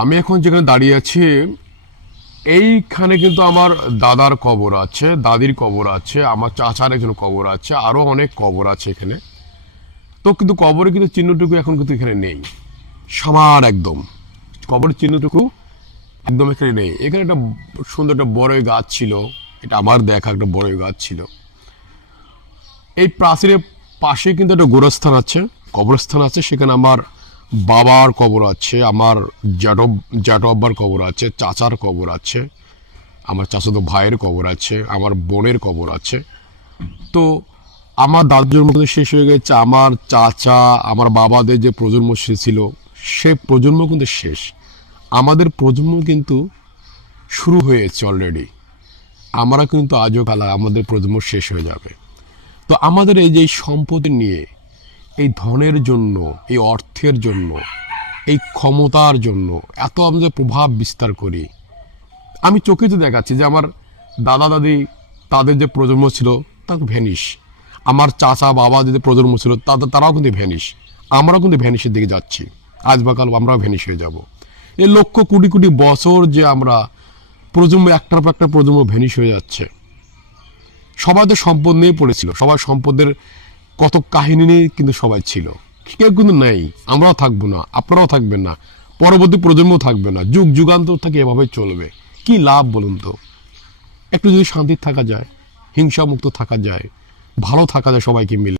আমি এখন যেখানে দাঁড়িয়ে আছি এইখানে কিন্তু আমার দাদার কবর আছে, দাদির কবর আছে, আমার চাচার একজন কবর আছে, আরো অনেক কবর আছে এখানে। তো কিন্তু কবরে কিন্তু চিহ্নটুকু এখন কিন্তু এখানে নেই, সবার একদম কবরের চিহ্নটুকু একদম এখানে নেই। এখানে একটা সুন্দর একটা বড়ই গাছ ছিল, এটা আমার দেখা একটা বড়ই গাছ ছিল। এই প্রাচীরের পাশে কিন্তু একটা গোরস্থান আছে, কবরস্থান আছে, সেখানে আমার বাবার কবর আছে, আমার জ্যাঠো জ্যাঠো আব্বার কবর আছে, চাচার কবর আছে, আমার চাচাতো ভাইয়ের কবর আছে, আমার বোনের কবর আছে। তো আমার দাদুর মতো শেষ হয়ে গেছে, আমার চাচা আমার বাবাদের যে প্রজন্ম ছিল সে প্রজন্ম কিন্তু শেষ, আমাদের প্রজন্ম কিন্তু শুরু হয়েছে অলরেডি। আমরা কিন্তু আজও কালা আমাদের প্রজন্ম শেষ হয়ে যাবে। তো আমাদের এই যে সম্পত্তি নিয়ে, এই ধনের জন্য, এই অর্থের জন্য, এই ক্ষমতার জন্য এত আমরা প্রভাব বিস্তার করি। আমি চোখে তো দেখাচ্ছি যে আমার দাদা দাদি তাদের যে প্রজন্ম ছিল তা ভ্যানিশ, আমার চাচা বাবা যে প্রজন্ম ছিল তারাও কিন্তু ভ্যানিশ, আমরাও কিন্তু ভ্যানিশের দিকে যাচ্ছি। আজ বা কাল আমরাও ভ্যানিশ হয়ে যাব। এই লক্ষ কোটি কোটি বছর যে আমরা প্রজন্ম একটার পর একটা প্রজন্ম ভ্যানিশ হয়ে যাচ্ছে। সবাই তো সম্পদ নিয়ে পড়েছিল, সবাই সম্পদের কত কাহিনী নিয়ে কিন্তু সবাই ছিল, কেউ কিন্তু নেই। আমরাও থাকবো না, আপনারাও থাকবেন না, পরবর্তী প্রজন্ম থাকবে না, যুগ যুগান্তর থেকে এভাবে চলবে। কি লাভ বলুন তো? একটু যদি শান্তি থাকা যায়, হিংসা মুক্ত থাকা যায়, ভালো থাকা যায় সবাইকে মিলে,